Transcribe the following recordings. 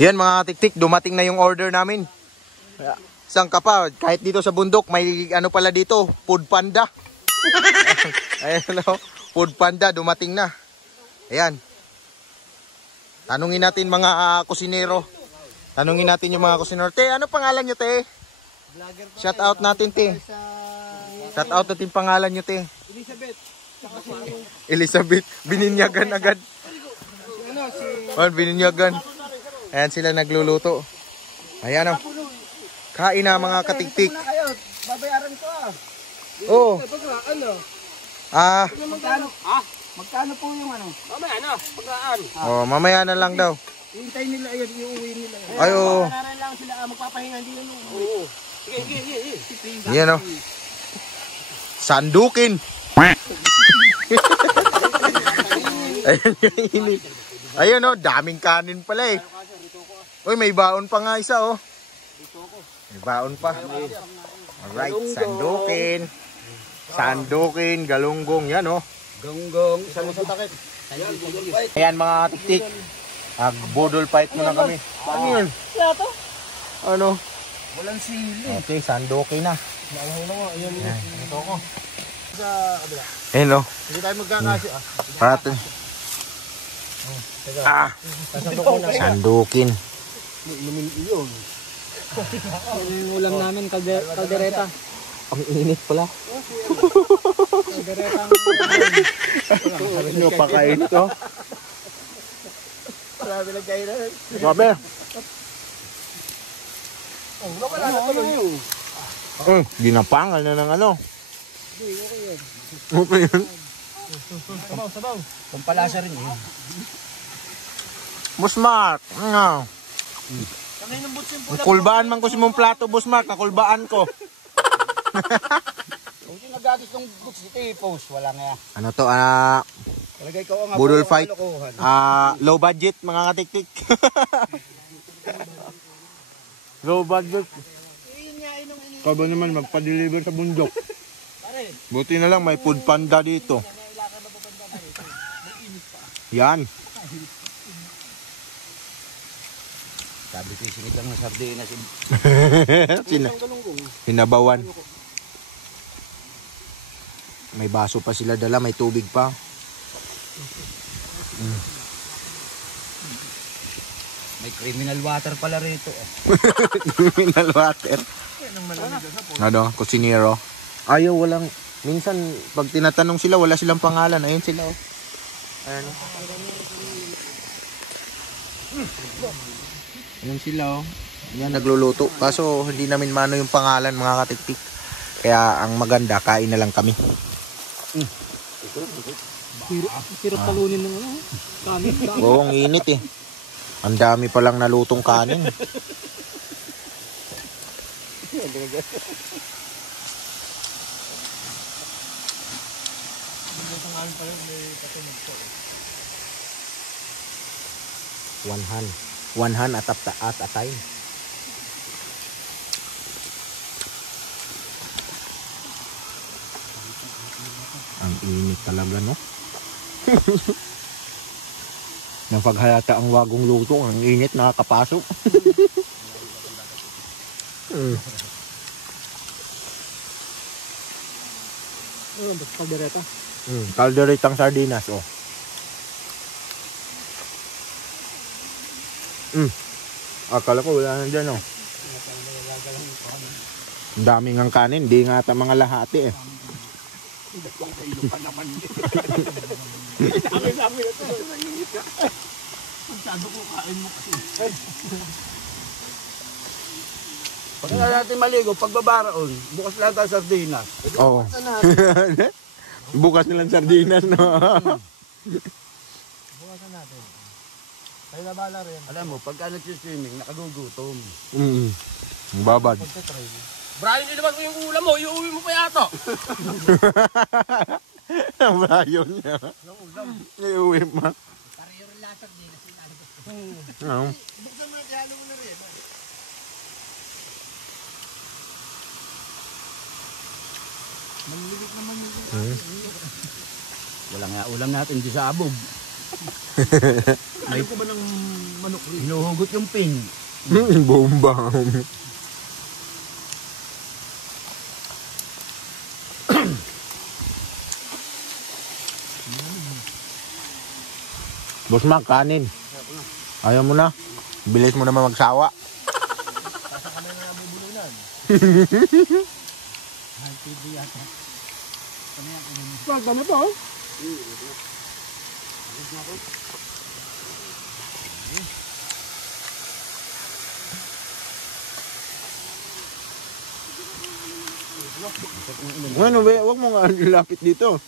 Yan mga katiktik, dumating na yung order namin. Saan ka pa? Kahit dito sa bundok, may ano pala dito, Food Panda. Ayan o, Food Panda, dumating na. Ayan. Tanungin natin mga kusinero. Tanungin natin yung mga kusinero. Te, ano pangalan nyo, te? Shout out natin, te. Shout out natin pangalan nyo, te. Elizabeth. Bininyagan agad. Bininyagan. Ayan sila nagluluto. Ayan o. Kain na mga katiktik. Babayaran ko Oo. Magkano po yung ano? Mamaya na, pagkaan. Oh, mamaya na lang daw. Hintay nila yun, iuwi nila. Ay, oo. Panaran lang sila, magpapahinga din yun. Oo. Sige. Yan o. Sandukin. Ayan yung init. Ayan o, daming kanin pala eh. Uy, may baon pa nga isa oh. May baon pa. Alright, sandukin. Sandukin, galunggong, yan oh. Gonggong, isang takit. Ayan mga tiktik. Budol fight muna kami. Ano yun? Ano? Walang sili. Okay, sandukin na. Nakahaw na nga, ayan yun. Ito ko. Sa kabila. Ayan oh. Hindi tayo magkakasyo Parating. Sandukin. Yun. Yung ulam namin, kaldereta. Ang init pala. Kaldereta. Ano pa kain to? Marami lang kayo na. Grabe. Wala na tuloy yun. Ginapangal na ng ano. Okay yun. Okay yun. Sabaw. Pampalasa rin yun. Busmark. Ano? Kamay ng butsin po. Kulbaan man ko si mong plato, Busmark. Nakulbaan ko. Kung yung nagagis ng butsin, ito i-post. Wala nga. Ano to? Talagay ko nga. Budol fight. Low budget mga katiktik. Low budget. Kaba naman magpa-deliver sa bundok. Buti na lang may Food Panda dito. Yan. Sabi ko isingit lang ng sardinas. Hinabawan. May baso pa sila dala, may tubig pa. May criminal water pala rito. Criminal water. Ano, kusinero. Ayaw, walang, minsan pag tinatanong sila, wala silang pangalan. Ayun sila oh. Ayan oh. Ayun sila oh. Yan, nagluluto. Kaso hindi namin mano yung pangalan mga katiktik. Kaya ang maganda, kain na lang kami. Sirap talunin ng ano. Kanin. Oo, ang init eh. Ang dami palang nalutong kanin. One hand at a time. Ang init talaga, no? Nang paghalata ang wagong luto, ang init nakakapasok. Kaldereta. Kalderetang sardinas, oh. Akala ko wala na dyan, oh. Ang daming ang kanin, di nga ata mga lahati, eh. Pag natin maligo, pagbabaraon, bukas lang tayo sardinas. Oo. Bukas nilang sardinas, no? Bukasan natin. Tayo na bala rin. Alam mo, pagka nag-swimming, nakagugutom. Ang babad. Brian, ilabas mo yung ulam mo, iuwi mo pa yata. Ang brayo niya. Iuwi mo. Pareho rin lasag din. Buksan mo na, ihalo mo na rin. Manlilit naman yun. Wala nga ulam natin, di sa abog. May ko ba ng manok rin. Hinuhugot yung ping. Bomba. Boss Mac, kanin. Ayaw mo na. Bilis mo naman magsawa. Kasa ka na nabubulunan. Ay, TV yata. Kami ang kunin. Pagka mo to? Ano ba? Huwag mo nga lapit dito.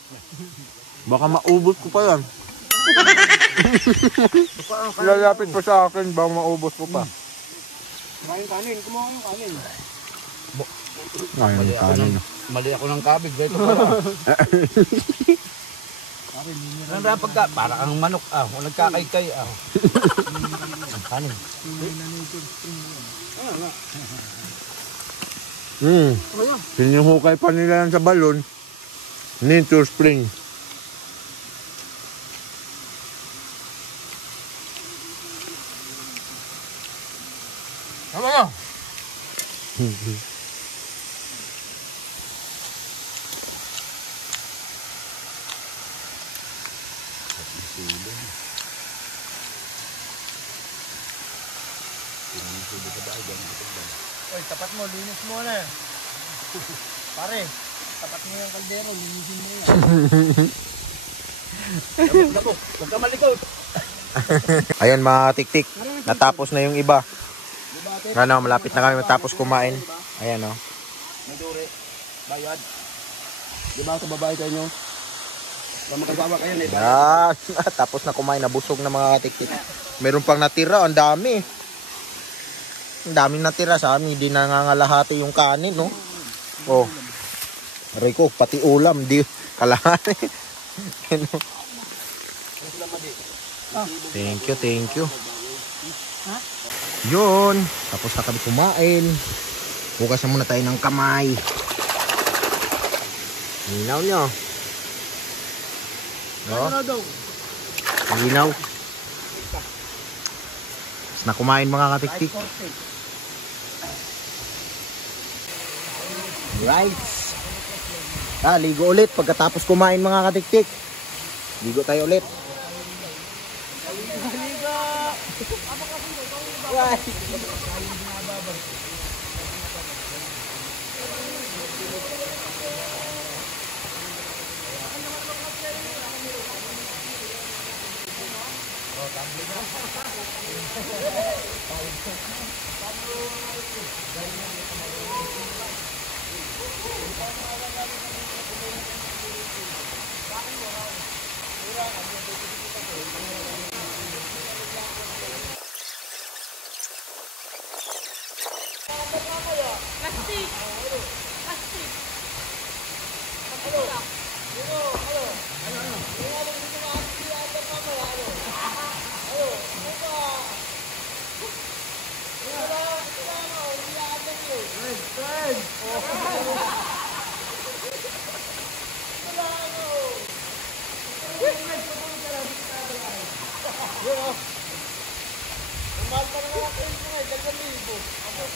Baka maubos ko pa yan. Lalapit pa sa akin, baka maubos ko pa. Kain kanin, kumuha yung kanin. Ayun, kanin. Mali ako ng kabig, dito pala. Nanda pagka, para kang manok o nagkakaykay kanin. Sinuhukay pa nila yan sa balon. Nature spring. Tama na. Oy, tapat mo, linis mo na. Pare, tapat mo yung kaldero, linisin mo yan. Dabok, huwag ka malikot. Ayun mga tiktik, natapos na yung iba. Ano, malapit na kami matapos kumain. Ayan o. May dure, bayad. Diba sa babae kayo nyo? Ba magkasawa kayo na Yan. Tapos na kumain, nabusog na mga tiktik. Meron pang natira, ang dami. Ang daming natira sa amin, hindi nangangalahati yung kanin, no? Oh. Rico, pati ulam, di kalahati. Thank you, thank you. Yun, tapos na kami kumain. Bukas na muna tayo ng kamay. Hinaw nyo. No? Hinaw. Tapos na kumain mga katiktik. Right. Ligo ulit pagkatapos kumain mga katiktik. Ligo tayo ulit.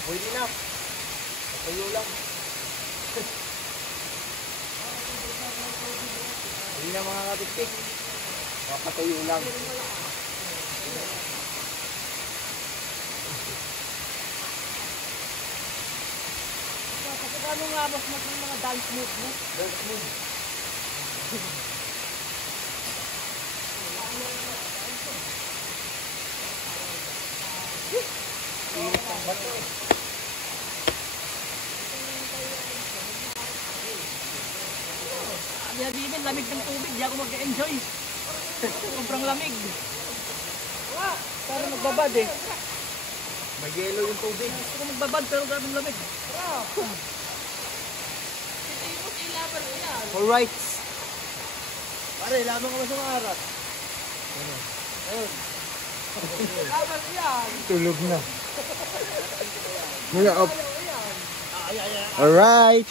Pwede na. Patayo lang. Pwede na mga katiktik. Patayo lang. Kasi ano nga mas mga dance move mo? Dance move. Kaya din, lamig ng tubig, di ako mag-enjoy. Sobrang lamig. Para magbabad eh. May yelo yung tubig. Gusto ko magbabad pero grabe lamig. Alright. Pare, lamang ka ba sa mga arat? Ayun. Laban yan. Tulog na. Mula up. Alright.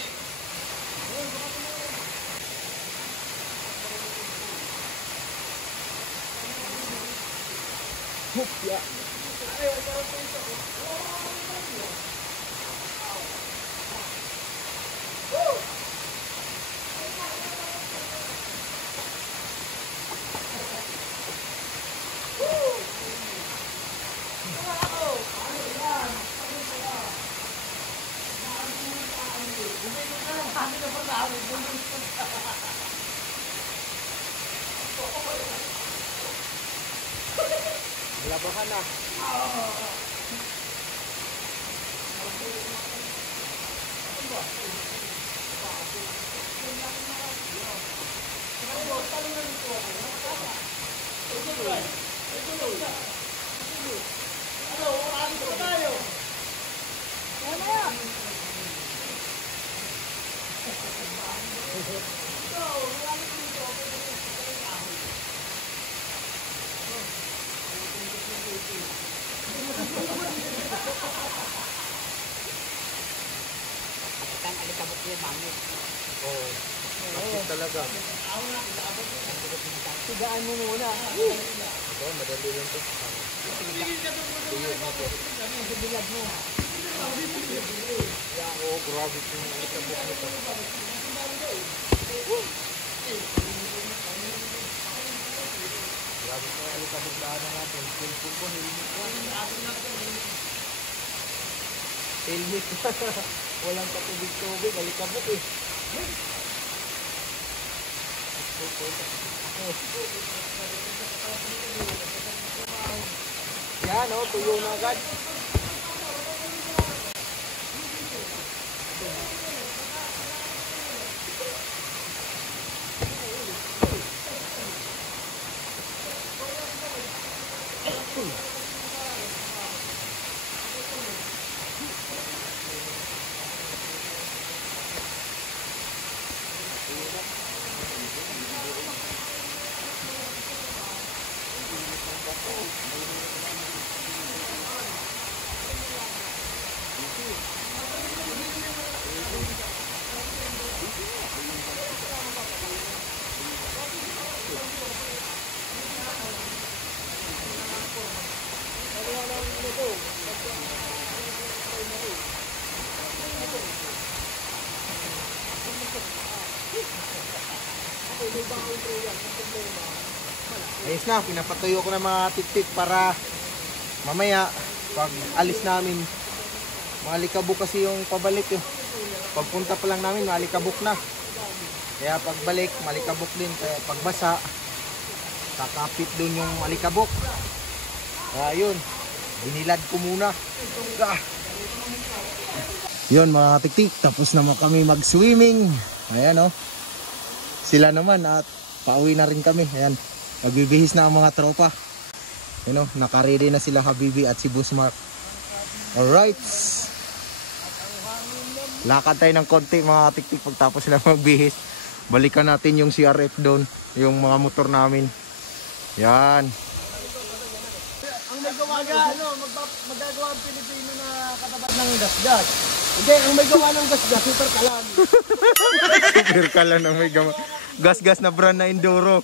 Hupya. Labahan na. Ang alikabok niya bangit. Oo. Bakit talaga? Sigaan mo muna. Ito, madali lang ito. Bilad mo. Oo, grabe ito yung alikabok nito. Grabe ito yung alikabok daanan natin. Cellphone ko, helmet ko. Helmet ko. Walang patubig-tubig, alikabok eh. Yan o, tuyo na agad. Ayos na, pinapatuyo ko na mga tik-tik para mamaya pag alis namin malikabok kasi yung pabalik eh. Pagpunta pa lang namin malikabok na. Kaya pagbalik malikabok din. Kaya pagbasa kakapit dun yung malikabok. Kaya yun, binilad ko muna. Yun mga tik-tik, tapos naman kami mag-swimming. Ayan o. Sila naman at pauwi na rin kami. Ayan. Magbibihis na ang mga tropa. You know, naka-ready na sila Habibi at si Busmark. Alright. Lakad tayo ng konti mga tik-tik pagtapos sila magbihis. Balikan natin yung CRF doon. Yung mga motor namin. Yan. Ang may gawa magagawa ang Pilipino na katapat ng gasgas. Hindi, ang may gawa ng gasgas, super kalan. Super kalan ang may gawa. Gas-gas na brand na Enduro.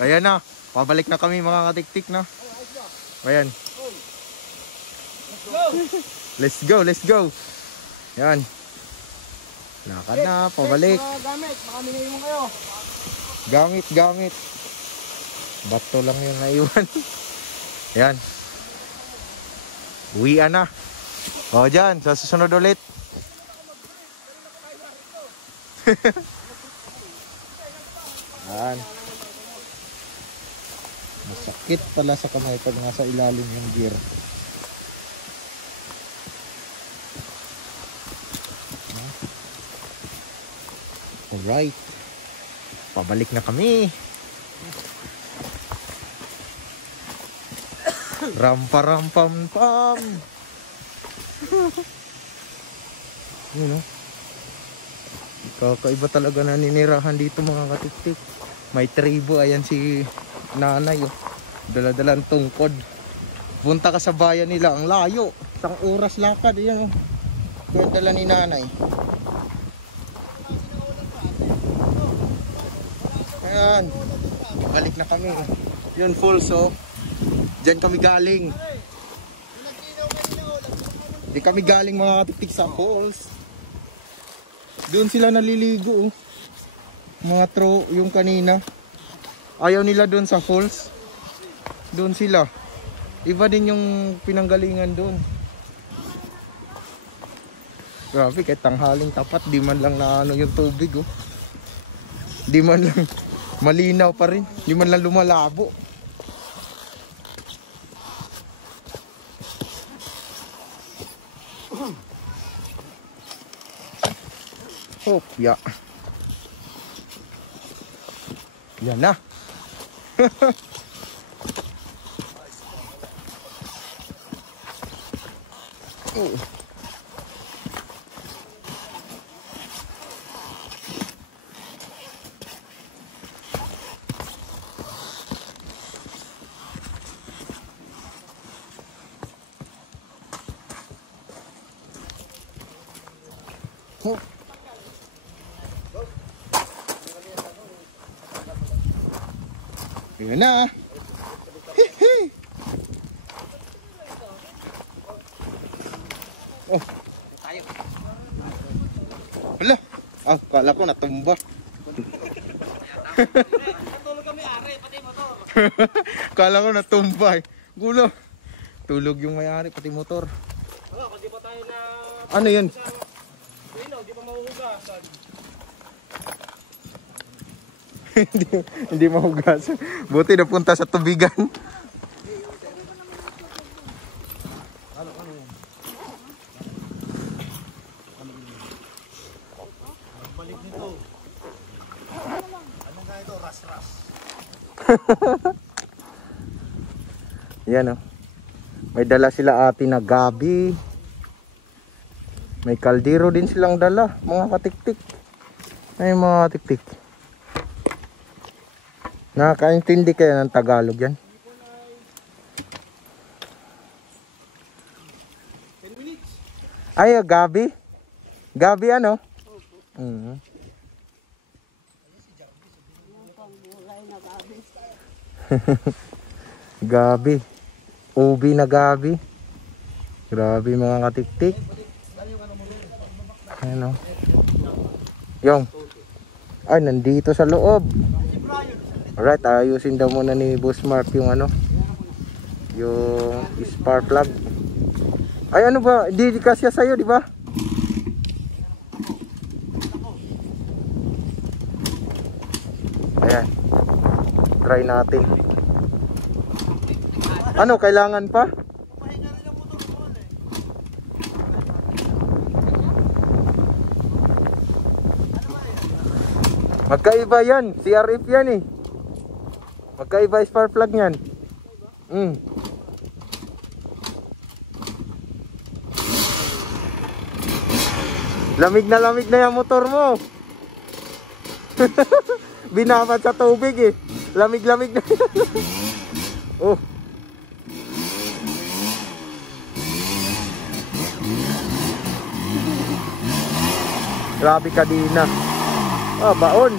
Ayan na, pabalik na kami mga katik-tik na. Ayan. Let's go, let's go. Ayan. Lakad na, pabalik. Gamit, baka minayin mo kayo. Gamit, gamit. Bato lang yung naiwan. Ayan. Uwian na. O dyan, sa susunod ulit. Ayan. Masakit pala sa kamay pag nasa ilalim yung gear. Alright. Pabalik na kami. Rampa-rampam-pam. Yun o. Kakaiba talaga na ninirahan dito mga katik-tik. May tribo. Ayan si nanay oh. Dala-dalang tungkod. Punta ka sa bayan nila. Ang layo. Isang oras lakad. Ayan oh. Kaya dala ni nanay. Ayan. Balik na kami. Yun falls oh. Diyan kami galing. Di kami galing mga katik-tik sa falls. Doon sila naliligo oh. Mga yung kanina. Ayaw nila doon sa falls. Doon sila. Iba din yung pinanggalingan doon. Grabe, kahit tanghaling tapat, di man lang na ano yung tubig, oh. Di man lang malinaw pa rin. Di man lang lumalabo. Oh, ya. Yan na. Oh. Oh. Yun na. Oh. Hala. Ah, kala ko natumba. Natulog kami ari, pati motor. Kala ko natumba eh. Gulo. Tulog yung may-ari pati motor. Wala, kasi pa tayo na... Ano yun? Di pa mahuhugasan. hindi mahugasan. Buti napunta sa tubigan. Balik nito. Ano nga ito? Ras-ras. Yan, oh. May dala sila ate na gabi. May kaldero din silang dala. Mga katiktik. Ay, mga katiktik. Nakakaintindi kaya ng Tagalog yan? 10 minutes. Ay, gabi. Gabi ano? Gabi. Ubi na gabi. Grabe mga katiktik. Ano? Yung. Ay, nandito sa loob. Alright, ayusin daw muna ni Boss Mark yung ano. Yung spark plug. Ay, ano ba? Hindi kasya sa'yo, di ba? Ayan. Try natin. Ano, kailangan pa? Magkaiba yan. CRF yan eh. Magkaiba spark plug yan. Lamig na yung motor mo. Binabad sa tubig eh. Lamig na. Oh. Grabe kadina. Ah, baon.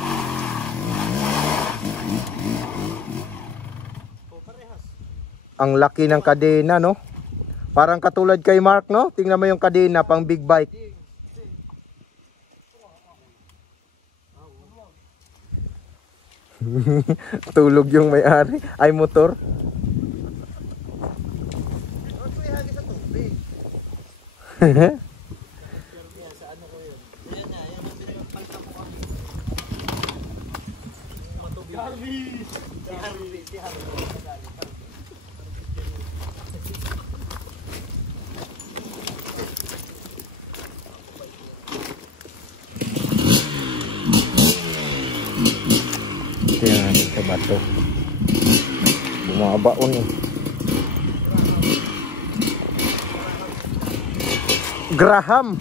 Ang laki ng kadena, no? Parang katulad kay Mark, no? Tingnan mo yung kadena pang big bike. Tulog yung may-ari. Ay, motor. Tingnan natin sa bato. Bumabaon eh. Graham.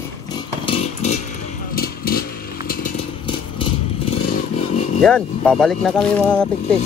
Yan, pabalik na kami mga katiktik.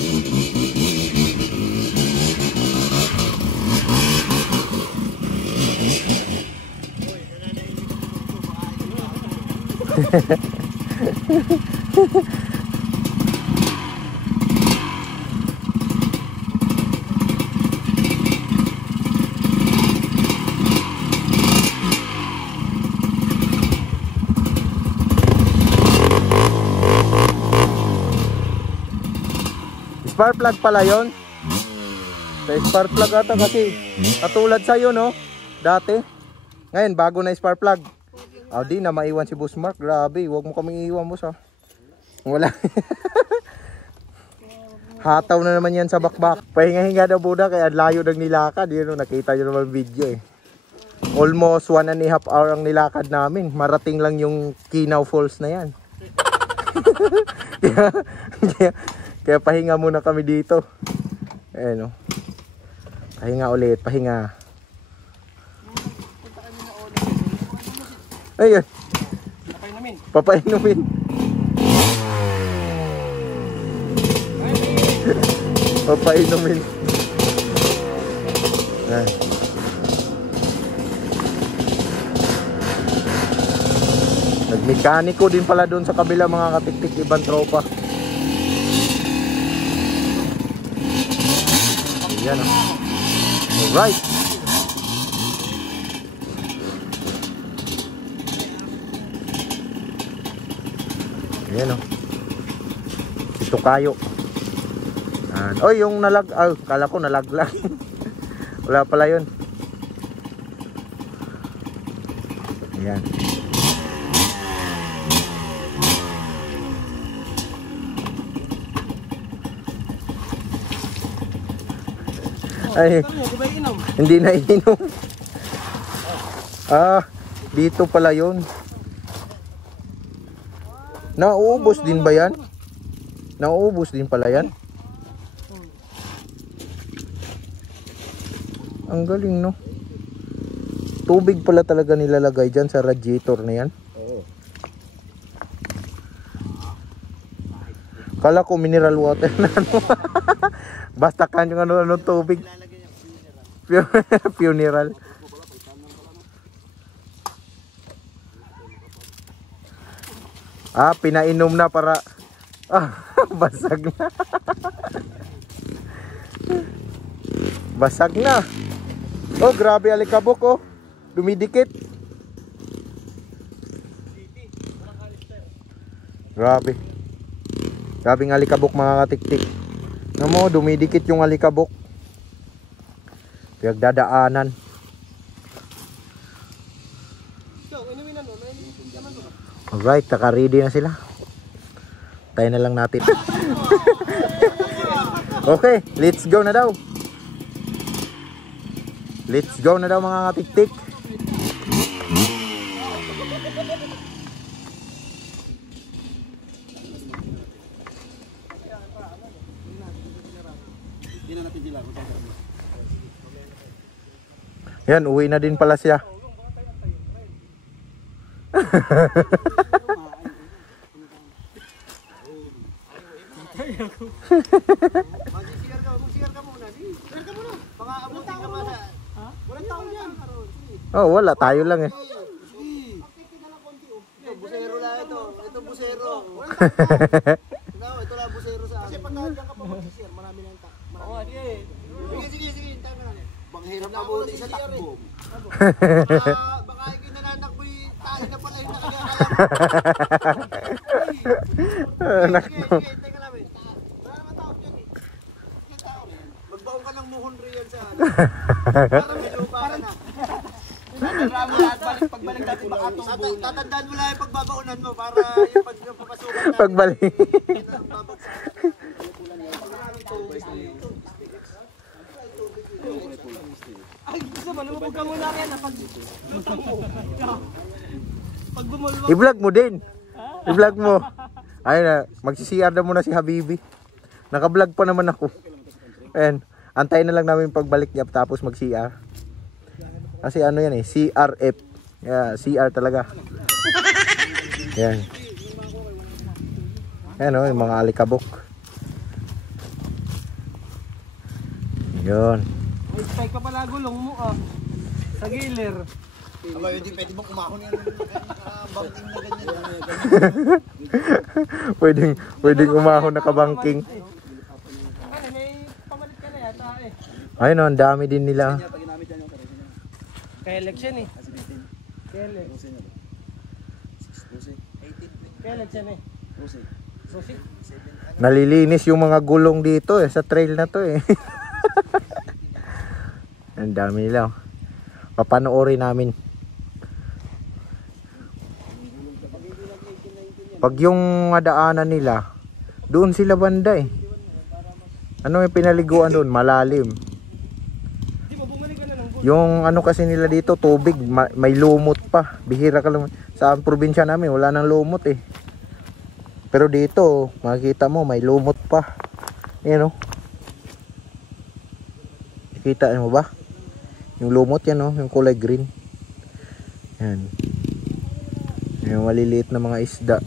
Spark plug pala yun. Sa spark plug ata kasi katulad sa'yo, no? Dati. Ngayon bago na spark plug. Di na maiwan si Boss Mark. Grabe, huwag mo kaming iiwan, boss ha. Wala. Hataw na naman yan sa bakbak. Pahinga-hinga daw Buda kaya layo ng nilakad. Yun, nakita nyo naman video eh. Almost 1.5 hour ang nilakad namin. Marating lang yung Kinaw Falls na yan. kaya pahinga muna kami dito. Ayan o. Pahinga ulit, pahinga. Ayun. Papainumin. Papainumin. Ayan. Nagmekaniko din pala doon sa kabila mga katiktik ibang tropa. Ayan o. Alright. Ayan o. Ito kayo. Oy, yung nalag... kala ko nalaglag. Wala pala yun. Ayan. Ay, hindi na inom. Dito pala yun. Nauubos din ba yan? Nauubos din pala yan? Ang galing no. Tubig pala talaga nilalagay dyan sa radiator na yan. Kala ko mineral water na ano. Basta kan yung ano tubig. Funeral. Pinainom na para basag na. Basag na. Oh, grabe alikabok oh. Dumidikit. Grabe. Grabing alikabok mga katiktik. Namo, dumidikit yung alikabok. Pagdadaanan. Alright, naka-ready na sila. Tayo na lang natin. Okay, let's go na daw. Let's go na daw mga katiktik. Yan, uwi na din pala siya. Oh, wala. Tayo lang eh. Busero lang ito. Ito busero. Ito lang busero sa akin. Kasi pag nandiyan ka pa mag-share, marami na yung sige. Tayo na lang. Bang hirap na mo sa takbo. Baka ikay nananakboy, tayo na pala yung nakagalang. Teka lang eh. Wala naman tao dyan eh. Magbaon ka ng muhon riyan sa ano. Para may lupa ka na. Tatandaan mo lahat, pagbalik natin baka tumbong. Tatandaan mo lang yung pagbabaunan mo para yung pagpapasukan natin. Pagbalik. Ay, gusto mo, lumubog ka muna yan pag lutang mo. Pag bumulwag. I-vlog mo din. I-vlog mo. Ayun na, magsi-CR na muna si Habibi. Naka-vlog pa naman ako. Ayan, antayin na lang namin pagbalik niya tapos mag-CR. Kasi ano yan eh, CRF. Yeah, CR talaga. Yan. Ayan o, yung mga alikabok. Yun. May spike pa pala gulong mo sa giler. Aba, hindi pwede mong umahon yung banking na ganyan. pwedeng umahon na kabangking. May pamalit ka na yata eh. Ayun o, ang dami din nila. Kaya election eh. Kaya election. Kaya election eh. Susi. Nalilinis yung mga gulong dito eh, sa trail na to eh. Ang dami nila. Papanoorin namin. Pag yung daanan nila, doon sila banda eh. Ano yung pinaliguan doon? Malalim. Yung ano kasi nila dito, tubig, may lumot pa. Bihira ka lang. Sa probinsya namin, wala nang lumot eh. Pero dito, makikita mo, may lumot pa. Yan o. Kita mo ba? Yung lumot yan o, yung kulay green. Yan. Yung maliliit na mga isda.